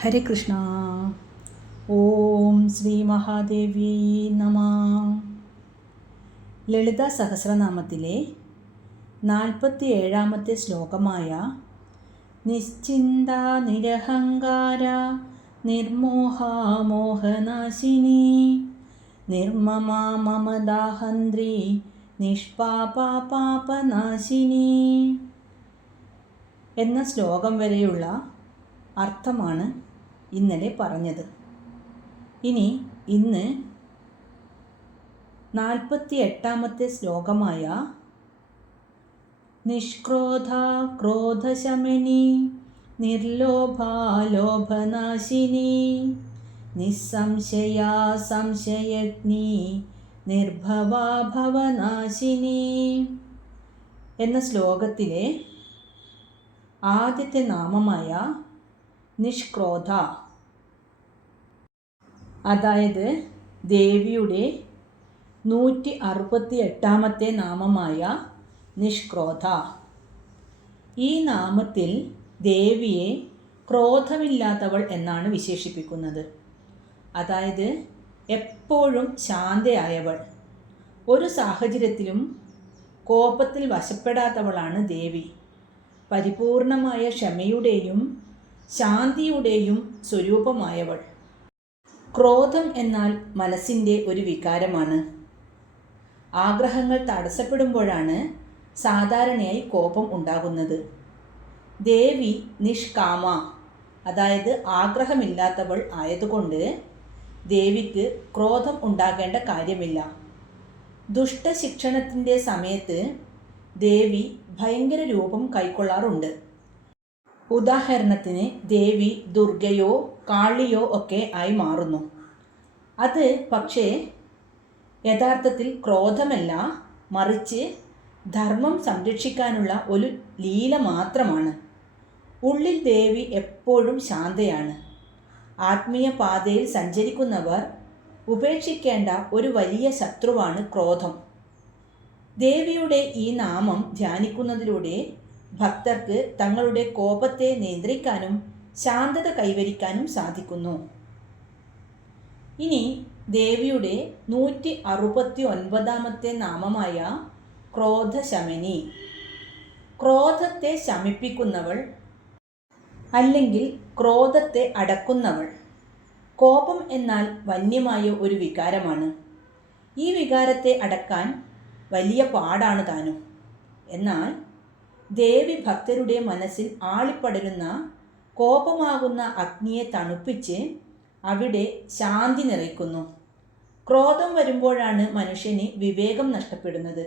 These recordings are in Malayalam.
ഹരേ കൃഷ്ണ. ഓം ശ്രീ മഹാദേവി നമ. ലളിതാ സഹസ്രനാമത്തിലെ 47-ാമത്തെ ശ്ലോകമായ നിശ്ചിന്ത നിരഹങ്കാര നിർമോഹ മോഹനാശിനി നിർമ്മമ മമദാഹന്ത്രി നിഷ്പാപ പാപനാശിനി എന്ന ശ്ലോകം വരെയുള്ള അർത്ഥമാണ് ഇന്നലെ പറഞ്ഞത്. ഇന്ന് 48-ാമത്തെ ശ്ലോകമായ നിഷ്ക്രോധ ക്രോധശമനി നിർലോഭ ലോഭനാശിനി നിസ്സംശയ സംശയഗ്നി നിർഭവ ഭവനാശിനി എന്ന ശ്ലോകത്തിലെ ആദ്യത്തെ നാമമായ നിഷ്ക്രോധ, അതായത് ദേവിയുടെ 168-ാമത്തെ നാമമായ നിഷ്ക്രോധ. ഈ നാമത്തിൽ ദേവിയെ ക്രോധമില്ലാത്തവൾ എന്നാണ് വിശേഷിപ്പിക്കുന്നത്. അതായത് എപ്പോഴും ശാന്തയായവൾ, ഒരു സാഹചര്യത്തിലും കോപത്തിൽ വശപ്പെടാത്തവളാണ് ദേവി. പരിപൂർണമായ ക്ഷമയുടെയും ശാന്തിയുടെയും സ്വരൂപമായവൾ. ക്രോധം എന്നാൽ മനസ്സിൻ്റെ ഒരു വികാരമാണ്. ആഗ്രഹങ്ങൾ തടസ്സപ്പെടുമ്പോഴാണ് സാധാരണയായി കോപം ഉണ്ടാകുന്നത്. ദേവി നിഷ്കാമ, അതായത് ആഗ്രഹമില്ലാത്തവൾ ആയതുകൊണ്ട് ദേവിക്ക് ക്രോധം ഉണ്ടാകേണ്ട കാര്യമില്ല. ദുഷ്ടശിക്ഷണത്തിൻ്റെ സമയത്ത് ദേവി ഭയങ്കര രൂപം കൈക്കൊള്ളാറുണ്ട്. ഉദാഹരണത്തിന് ദേവി ദുർഗയോ കാളിയോ ഒക്കെ ആയി മാറുന്നു. അത് പക്ഷേ യഥാർത്ഥത്തിൽ ക്രോധമല്ല, മറിച്ച് ധർമ്മം സംരക്ഷിക്കാനുള്ള ഒരു ലീല മാത്രമാണ്. ഉള്ളിൽ ദേവി എപ്പോഴും ശാന്തയാണ്. ആത്മീയ പാതയിൽ സഞ്ചരിക്കുന്നവർ ഉപേക്ഷിക്കേണ്ട ഒരു വലിയ ശത്രുവാണ് ക്രോധം. ദേവിയുടെ ഈ നാമം ധ്യാനിക്കുന്നതിലൂടെ ഭക്തർക്ക് തങ്ങളുടെ കോപത്തെ നിയന്ത്രിക്കാനും ശാന്തത കൈവരിക്കാനും സാധിക്കുന്നു. ഇനി ദേവിയുടെ 169-ാമത്തെ നാമമായ ക്രോധശമനി, ക്രോധത്തെ ശമിപ്പിക്കുന്നവൾ അല്ലെങ്കിൽ ക്രോധത്തെ അടക്കുന്നവൾ. കോപം എന്നാൽ വന്യമായ ഒരു വികാരമാണ്. ഈ വികാരത്തെ അടക്കാൻ വലിയ പാടാണ് താനും. എന്നാൽ ദേവി ഭക്തരുടെ മനസ്സിൽ ആളിപ്പടരുന്ന കോപമാകുന്ന അഗ്നിയെ തണുപ്പിച്ച് അവിടെ ശാന്തി നിറയ്ക്കുന്നു. ക്രോധം വരുമ്പോഴാണ് മനുഷ്യന് വിവേകം നഷ്ടപ്പെടുന്നത്.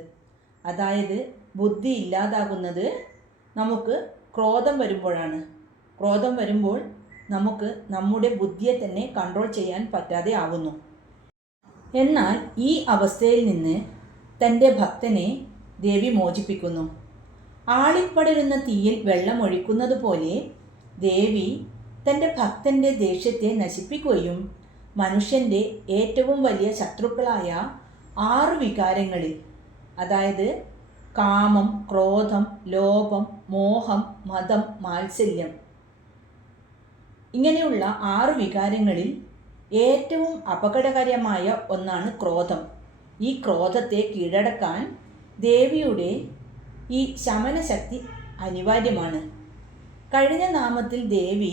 അതായത് ബുദ്ധി ഇല്ലാതാകുന്നത് നമുക്ക് ക്രോധം വരുമ്പോഴാണ്. ക്രോധം വരുമ്പോൾ നമുക്ക് നമ്മുടെ ബുദ്ധിയെ തന്നെ കൺട്രോൾ ചെയ്യാൻ പറ്റാതെ ആവുന്നു. എന്നാൽ ഈ അവസ്ഥയിൽ നിന്ന് തൻ്റെ ഭക്തനെ ദേവി മോചിപ്പിക്കുന്നു. ആളിപ്പടരുന്ന തീയിൽ വെള്ളമൊഴിക്കുന്നത് പോലെ ദേവി തൻ്റെ ഭക്തൻ്റെ ദേഷ്യത്തെ നശിപ്പിക്കുകയും മനുഷ്യൻ്റെ ഏറ്റവും വലിയ ശത്രുക്കളായ 6 വികാരങ്ങളിൽ, അതായത് കാമം, ക്രോധം, ലോഭം, മോഹം, മദം, മാത്സല്യം, ഇങ്ങനെയുള്ള 6 വികാരങ്ങളിൽ ഏറ്റവും അപകടകരമായ ഒന്നാണ് ക്രോധം. ഈ ക്രോധത്തെ കീഴടക്കാൻ ദേവിയുടെ ഈ ശമനശക്തി അനിവാര്യമാണ്. കഴിഞ്ഞ നാമത്തിൽ ദേവി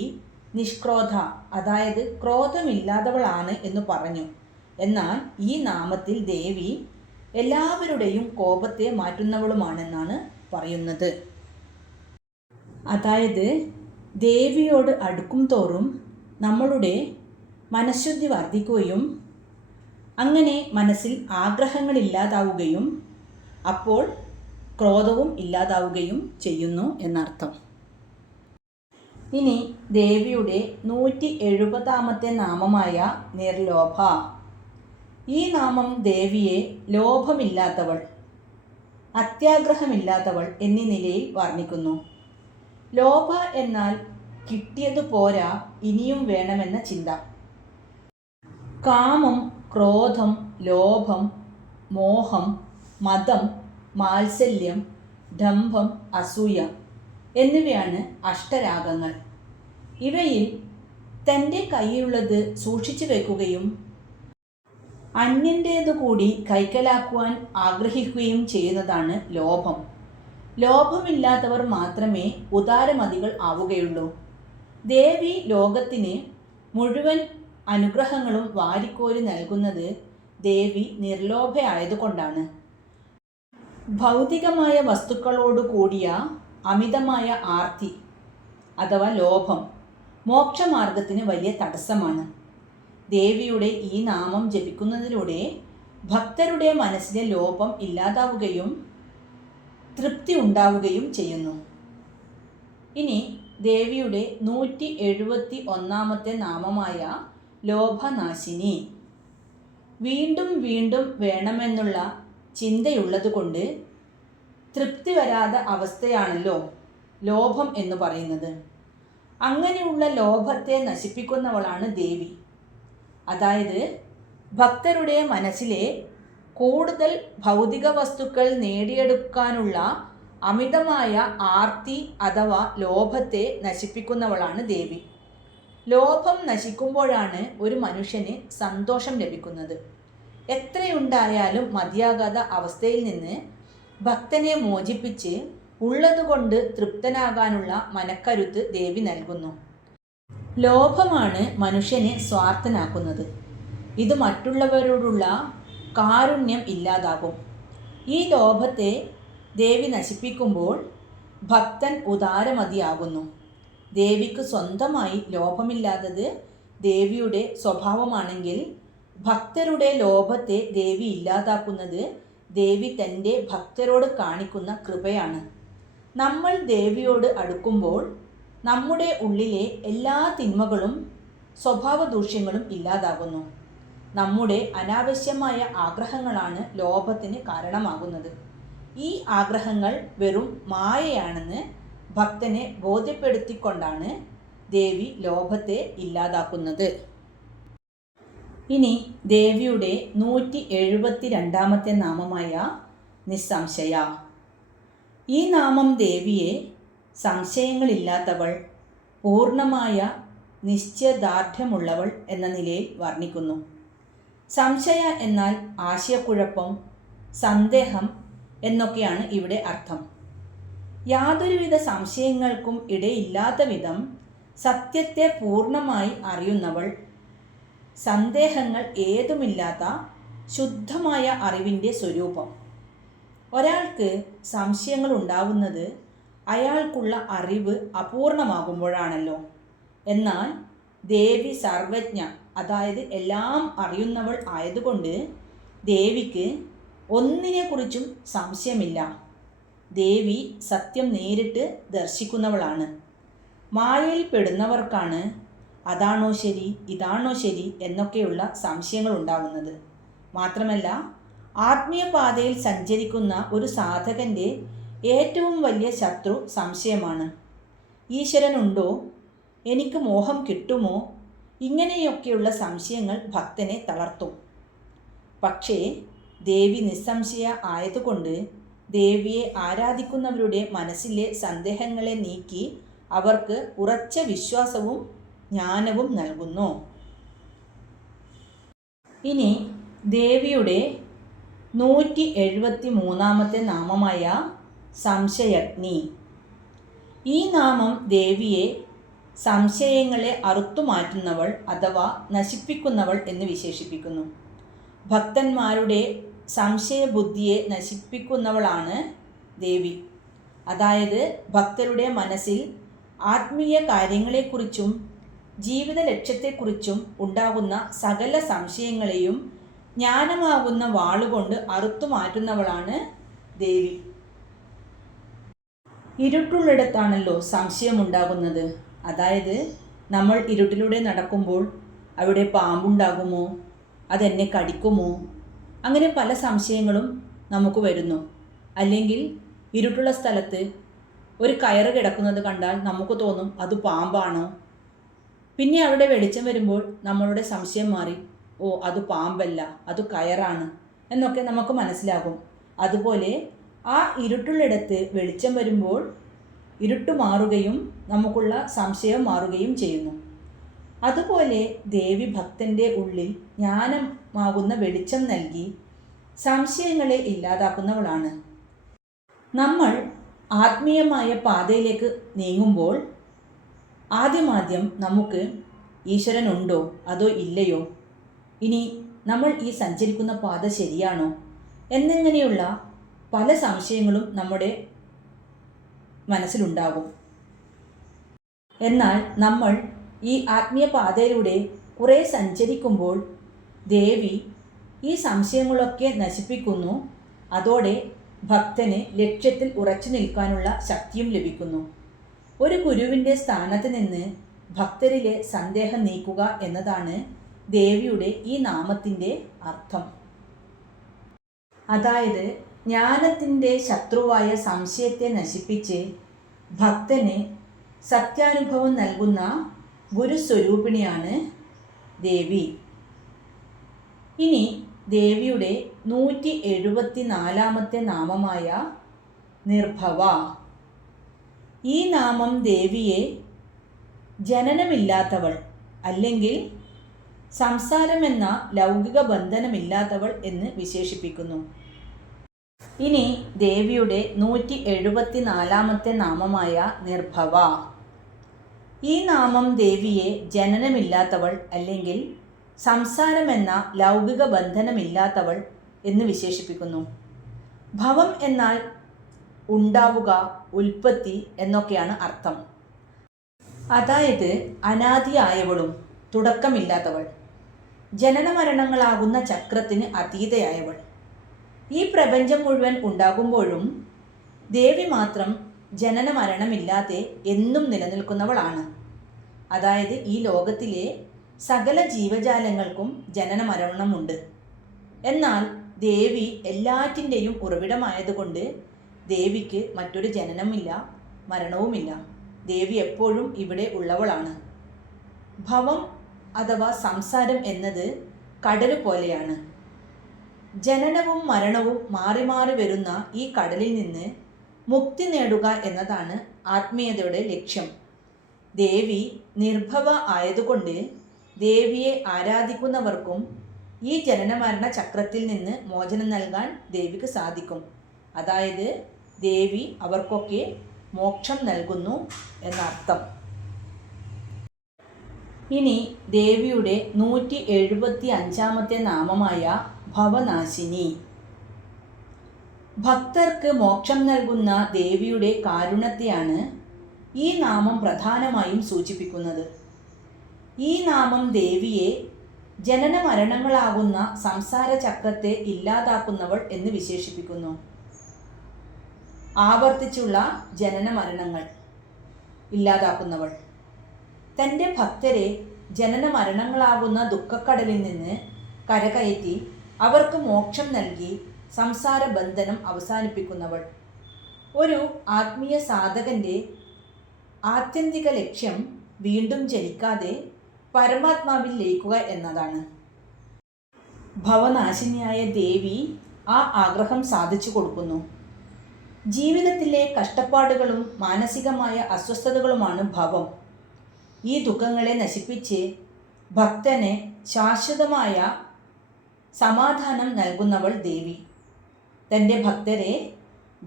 നിഷ്ക്രോധ, അതായത് ക്രോധമില്ലാത്തവളാണ് എന്ന് പറഞ്ഞു. എന്നാൽ ഈ നാമത്തിൽ ദേവി എല്ലാവരുടെയും കോപത്തെ മാറ്റുന്നവളുമാണെന്നാണ് പറയുന്നത്. അതായത് ദേവിയോട് അടുക്കും തോറും നമ്മളുടെ മനഃശുദ്ധി വർദ്ധിക്കുകയും അങ്ങനെ മനസ്സിൽ ആഗ്രഹങ്ങളില്ലാതാവുകയും അപ്പോൾ ക്രോധവും ഇല്ലാതാവുകയും ചെയ്യുന്നു എന്നർത്ഥം. ഇനി ദേവിയുടെ 170-ാമത്തെ നാമമായ നിർലോഭ. ഈ നാമം ദേവിയെ ലോഭമില്ലാത്തവൾ, അത്യാഗ്രഹമില്ലാത്തവൾ എന്നീ നിലയിൽ വർണ്ണിക്കുന്നു. ലോഭ എന്നാൽ കിട്ടിയത് പോരാ, ഇനിയും വേണമെന്ന ചിന്ത. കാമം, ക്രോധം, ലോഭം, മോഹം, മദം, മാത്സല്യം, ഡംഭം, അസൂയ എന്നിവയാണ് അഷ്ടരാഗങ്ങൾ. ഇവയിൽ തൻ്റെ കയ്യിലുള്ളത് സൂക്ഷിച്ചു വെക്കുകയും അന്യൻ്റേതു കൂടി കൈക്കലാക്കുവാൻ ആഗ്രഹിക്കുകയും ചെയ്യുന്നതാണ് ലോഭം. ലോഭമില്ലാത്തവർ മാത്രമേ ഉദാരമതികൾ ആവുകയുള്ളൂ. ദേവി ലോകത്തിന് മുഴുവൻ അനുഗ്രഹങ്ങളും വാരിക്കോരി നൽകുന്നത് ദേവി നിർലോഭയായതുകൊണ്ടാണ്. ഭൗതികമായ വസ്തുക്കളോട് കൂടിയ അമിതമായ ആർത്തി അഥവാ ലോഭം മോക്ഷമാർഗത്തിന് വലിയ തടസ്സമാണ്. ദേവിയുടെ ഈ നാമം ജപിക്കുന്നതിലൂടെ ഭക്തരുടെ മനസ്സിലെ ലോഭം ഇല്ലാതാവുകയും തൃപ്തി ഉണ്ടാവുകയും ചെയ്യുന്നു. ഇനി ദേവിയുടെ 171 നാമമായ ലോഭനാശിനി. വീണ്ടും വീണ്ടും വേണമെന്നുള്ള ചിന്തയുള്ളതുകൊണ്ട് തൃപ്തി വരാത്ത അവസ്ഥയാണല്ലോ ലോഭം എന്ന് പറയുന്നത്. അങ്ങനെയുള്ള ലോഭത്തെ നശിപ്പിക്കുന്നവളാണ് ദേവി. അതായത് ഭക്തരുടെ മനസ്സിലെ കൂടുതൽ ഭൗതിക വസ്തുക്കൾ നേടിയെടുക്കാനുള്ള അമിതമായ ആർത്തി അഥവാ ലോഭത്തെ നശിപ്പിക്കുന്നവളാണ് ദേവി. ലോഭം നശിക്കുമ്പോഴാണ് ഒരു മനുഷ്യന് സന്തോഷം ലഭിക്കുന്നത്. എത്രയുണ്ടായാലും മതിയാകാത്ത അവസ്ഥയിൽ നിന്ന് ഭക്തനെ മോചിപ്പിച്ച് ഉള്ളതുകൊണ്ട് തൃപ്തനാകാനുള്ള മനക്കരുത്ത് ദേവി നൽകുന്നു. ലോഭമാണ് മനുഷ്യനെ സ്വാർത്ഥനാക്കുന്നത്. ഇത് മറ്റുള്ളവരോടുള്ള കാരുണ്യം ഇല്ലാതാകും. ഈ ലോഭത്തെ ദേവി നശിപ്പിക്കുമ്പോൾ ഭക്തൻ ഉദാരമതിയാകുന്നു. ദേവിക്ക് സ്വന്തമായി ലോഭമില്ലാത്തത് ദേവിയുടെ സ്വഭാവമാണെങ്കിൽ ഭക്തരുടെ ലോഭത്തെ ദേവി ഇല്ലാതാക്കുന്നത് ദേവി തൻ്റെ ഭക്തരോട് കാണിക്കുന്ന കൃപയാണ്. നമ്മൾ ദേവിയോട് അടുക്കുമ്പോൾ നമ്മുടെ ഉള്ളിലെ എല്ലാ തിന്മകളും സ്വഭാവ ദൂഷ്യങ്ങളും ഇല്ലാതാകുന്നു. നമ്മുടെ അനാവശ്യമായ ആഗ്രഹങ്ങളാണ് ലോഭത്തിന് കാരണമാകുന്നത്. ഈ ആഗ്രഹങ്ങൾ വെറും മായയാണെന്ന് ഭക്തനെ ബോധ്യപ്പെടുത്തിക്കൊണ്ടാണ് ദേവി ലോഭത്തെ ഇല്ലാതാക്കുന്നത്. ഇനി ദേവിയുടെ 172 നാമമായ നിസ്സംശയ. ഈ നാമം ദേവിയെ സംശയങ്ങളില്ലാത്തവൾ, പൂർണ്ണമായ നിശ്ചയദാർഢ്യമുള്ളവൾ എന്ന നിലയിൽ വർണ്ണിക്കുന്നു. സംശയ എന്നാൽ ആശയക്കുഴപ്പം, സന്ദേഹം എന്നൊക്കെയാണ് ഇവിടെ അർത്ഥം. യാതൊരുവിധ സംശയങ്ങൾക്കും ഇടയില്ലാത്ത വിധം സത്യത്തെ പൂർണ്ണമായി അറിയുന്നവൾ, സന്ദേഹങ്ങൾ ഏതുമില്ലാത്ത ശുദ്ധമായ അറിവിൻ്റെ സ്വരൂപം. ഒരാൾക്ക് സംശയങ്ങൾ ഉണ്ടാവുന്നത് അയാൾക്കുള്ള അറിവ് അപൂർണമാകുമ്പോഴാണല്ലോ. എന്നാൽ ദേവി സർവജ്ഞ, അതായത് എല്ലാം അറിയുന്നവൾ ആയതുകൊണ്ട് ദേവിക്ക് ഒന്നിനെക്കുറിച്ചും സംശയമില്ല. ദേവി സത്യം നേരിട്ട് ദർശിക്കുന്നവളാണ്. മായയിൽ പെടുന്നവർക്കാണ് അതാണോ ശരി, ഇതാണോ ശരി എന്നൊക്കെയുള്ള സംശയങ്ങൾ ഉണ്ടാവുന്നത്. മാത്രമല്ല, ആത്മീയ പാതയിൽ സഞ്ചരിക്കുന്ന ഒരു സാധകൻ്റെ ഏറ്റവും വലിയ ശത്രു സംശയമാണ്. ഈശ്വരനുണ്ടോ, എനിക്ക് മോഹം കിട്ടുമോ, ഇങ്ങനെയൊക്കെയുള്ള സംശയങ്ങൾ ഭക്തനെ തളർത്തും. പക്ഷേ ദേവി നിസ്സംശയ ആയതുകൊണ്ട് ദേവിയെ ആരാധിക്കുന്നവരുടെ മനസ്സിലെ സന്ദേഹങ്ങളെ നീക്കി അവർക്ക് ഉറച്ച വിശ്വാസവും ജ്ഞാനവും നൽകുന്നു. ഇനി ദേവിയുടെ 173 നാമമായ സംശയഗ്നി. ഈ നാമം ദേവിയെ സംശയങ്ങളെ അറുത്തുമാറ്റുന്നവൾ അഥവാ നശിപ്പിക്കുന്നവൾ എന്ന് വിശേഷിപ്പിക്കുന്നു. ഭക്തന്മാരുടെ സംശയബുദ്ധിയെ നശിപ്പിക്കുന്നവളാണ് ദേവി. അതായത് ഭക്തരുടെ മനസ്സിൽ ആത്മീയ കാര്യങ്ങളെക്കുറിച്ചും ജീവിത ലക്ഷ്യത്തെക്കുറിച്ചും ഉണ്ടാകുന്ന സകല സംശയങ്ങളെയും ജ്ഞാനമാകുന്ന വാളുകൊണ്ട് അറുത്തുമാറ്റുന്നവളാണ് ദേവി. ഇരുട്ടുള്ളിടത്താണല്ലോ സംശയമുണ്ടാകുന്നത്. അതായത് നമ്മൾ ഇരുട്ടിലൂടെ നടക്കുമ്പോൾ അവിടെ പാമ്പുണ്ടാകുമോ, അതെന്നെ കടിക്കുമോ, അങ്ങനെ പല സംശയങ്ങളും നമുക്ക് വരുന്നു. അല്ലെങ്കിൽ ഇരുട്ടുള്ള സ്ഥലത്ത് ഒരു കയറ് കിടക്കുന്നത് കണ്ടാൽ നമുക്ക് തോന്നും അത് പാമ്പാണോ. പിന്നെ അവിടെ വെളിച്ചം വരുമ്പോൾ നമ്മളുടെ സംശയം മാറി, ഓ അത് പാമ്പല്ല, അത് കയറാണ് എന്നൊക്കെ നമുക്ക് മനസ്സിലാകും. അതുപോലെ ആ ഇരുട്ടുള്ളിടത്ത് വെളിച്ചം വരുമ്പോൾ ഇരുട്ട് മാറുകയും നമുക്കുള്ള സംശയം മാറുകയും ചെയ്യുന്നു. അതുപോലെ ദേവി ഭക്തൻ്റെ ഉള്ളിൽ ജ്ഞാനമാകുന്ന വെളിച്ചം നൽകി സംശയങ്ങളെ ഇല്ലാതാക്കുന്നവളാണ്. നമ്മൾ ആത്മീയമായ പാതയിലേക്ക് നീങ്ങുമ്പോൾ ആദ്യമാദ്യം നമുക്ക് ഈശ്വരനുണ്ടോ അതോ ഇല്ലയോ, ഇനി നമ്മൾ ഈ സഞ്ചരിക്കുന്ന പാത ശരിയാണോ എന്നിങ്ങനെയുള്ള പല സംശയങ്ങളും നമ്മുടെ മനസ്സിലുണ്ടാകും. എന്നാൽ നമ്മൾ ഈ ആത്മീയ പാതയിലൂടെ കുറേ സഞ്ചരിക്കുമ്പോൾ ദേവി ഈ സംശയങ്ങളൊക്കെ നശിപ്പിക്കുന്നു. അതോടെ ഭക്തന് ലക്ഷ്യത്തിൽ ഉറച്ചു നിൽക്കാനുള്ള ശക്തിയും ലഭിക്കുന്നു. ഒരു ഗുരുവിൻ്റെ സ്ഥാനത്ത് നിന്ന് ഭക്തരിലെ സന്ദേഹം നീക്കുക എന്നതാണ് ദേവിയുടെ ഈ നാമത്തിൻ്റെ അർത്ഥം. അതായത് ജ്ഞാനത്തിൻ്റെ ശത്രുവായ സംശയത്തെ നശിപ്പിച്ച് ഭക്തന് സത്യാനുഭവം നൽകുന്ന ഗുരുസ്വരൂപിണിയാണ് ദേവി. ഇനി ദേവിയുടെ 174 നാമമായ നിർഭവ. ഈ നാമം ദേവിയെ ജനനമില്ലാത്തവൾ അല്ലെങ്കിൽ സംസാരമെന്ന ലൗകിക ബന്ധനമില്ലാത്തവൾ എന്ന് വിശേഷിപ്പിക്കുന്നു. ഇനി ദേവിയുടെ 174 നാമമായ നിർഭവ. ഈ നാമം ദേവിയെ ജനനമില്ലാത്തവൾ അല്ലെങ്കിൽ സംസാരമെന്ന ലൗകിക ബന്ധനമില്ലാത്തവൾ എന്ന് വിശേഷിപ്പിക്കുന്നു. ഭവം എന്നാൽ ഉണ്ടാവുക, ഉൽപ്പത്തി എന്നൊക്കെയാണ് അർത്ഥം. അതായത് അനാദിയായവളും തുടക്കമില്ലാത്തവൾ, ജനനമരണങ്ങളാകുന്ന ചക്രത്തിന് അതീതയായവൾ. ഈ പ്രപഞ്ചം മുഴുവൻ ഉണ്ടാകുമ്പോഴും ദേവി മാത്രം ജനനമരണമില്ലാതെ എന്നും നിലനിൽക്കുന്നവളാണ്. അതായത് ഈ ലോകത്തിലെ സകല ജീവജാലങ്ങൾക്കും ജനനമരണമുണ്ട്. എന്നാൽ ദേവി എല്ലാറ്റിൻ്റെയും ഉറവിടമായതുകൊണ്ട് ദേവിക്ക് മറ്റൊരു ജനനമില്ല, മരണവുമില്ല. ദേവി എപ്പോഴും ഇവിടെ ഉള്ളവളാണ്. ഭവം അഥവാ സംസാരം എന്നത് കടൽ പോലെയാണ്. ജനനവും മരണവും മാറി മാറി വരുന്ന ഈ കടലിൽ നിന്ന് മുക്തി നേടുക എന്നതാണ് ആത്മീയതയുടെ ലക്ഷ്യം. ദേവി നിർഭവ ആയതുകൊണ്ട് ദേവിയെ ആരാധിക്കുന്നവർക്കും ഈ ജനനമരണ ചക്രത്തിൽ നിന്ന് മോചനം നൽകാൻ ദേവിക്ക് സാധിക്കും. അതായത് ദേവി അവർക്കൊക്കെ മോക്ഷം നൽകുന്നു എന്നർത്ഥം. ഇനി ദേവിയുടെ 175 നാമമായ ഭവനാശിനി. ഭക്തർക്ക് മോക്ഷം നൽകുന്ന ദേവിയുടെ കാരുണ്യത്തെയാണ് ഈ നാമം പ്രധാനമായും സൂചിപ്പിക്കുന്നത്. ഈ നാമം ദേവിയെ ജനനമരണങ്ങളാകുന്ന സംസാര ചക്രത്തെ ഇല്ലാതാക്കുന്നവൾ എന്ന് വിശേഷിപ്പിക്കുന്നു. ആവർത്തിച്ചുള്ള ജനനമരണങ്ങൾ ഇല്ലാതാക്കുന്നവൾ. തൻ്റെ ഭക്തരെ ജനനമരണങ്ങളാകുന്ന ദുഃഖക്കടലിൽ നിന്ന് കരകയറ്റി അവർക്ക് മോക്ഷം നൽകി സംസാര ബന്ധനം അവസാനിപ്പിക്കുന്നവൾ. ഒരു ആത്മീയ സാധകൻ്റെ ആത്യന്തിക ലക്ഷ്യം വീണ്ടും ജനിക്കാതെ പരമാത്മാവിൽ ലയിക്കുക എന്നതാണ്. ഭവനാശിനിയായ ദേവി ആ ആഗ്രഹം സാധിച്ചു കൊടുക്കുന്നു. ജീവിതത്തിലെ കഷ്ടപ്പാടുകളും മാനസികമായ അസ്വസ്ഥതകളുമാണ് ഭവം. ഈ ദുഃഖങ്ങളെ നശിപ്പിച്ച് ഭക്തന് ശാശ്വതമായ സമാധാനം നൽകുന്നവൾ ദേവി. തൻ്റെ ഭക്തരെ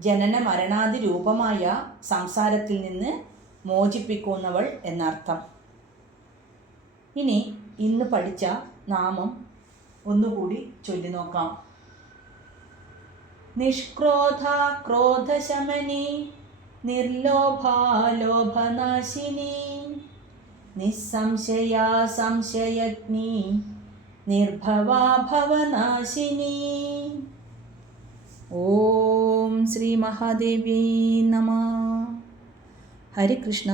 ജനന മരണാദി രൂപമായ സംസാരത്തിൽ നിന്ന് മോചിപ്പിക്കുന്നവൾ എന്നർത്ഥം. ഇനി ഇന്ന് പഠിച്ച നാമം ഒന്നുകൂടി ചൊല്ലി നോക്കാം. നിഷ്ക്രോധ ക്രോധശമനി, നിർലോഭാ ലോഭനാശിനി, നിസ്സംശയാ സംശയഗ്നി, നിർഭവാ ഭവനാശിനി. ഓം ശ്രീ മഹാദേവ്യൈ നമഃ. ഹരേ കൃഷ്ണ.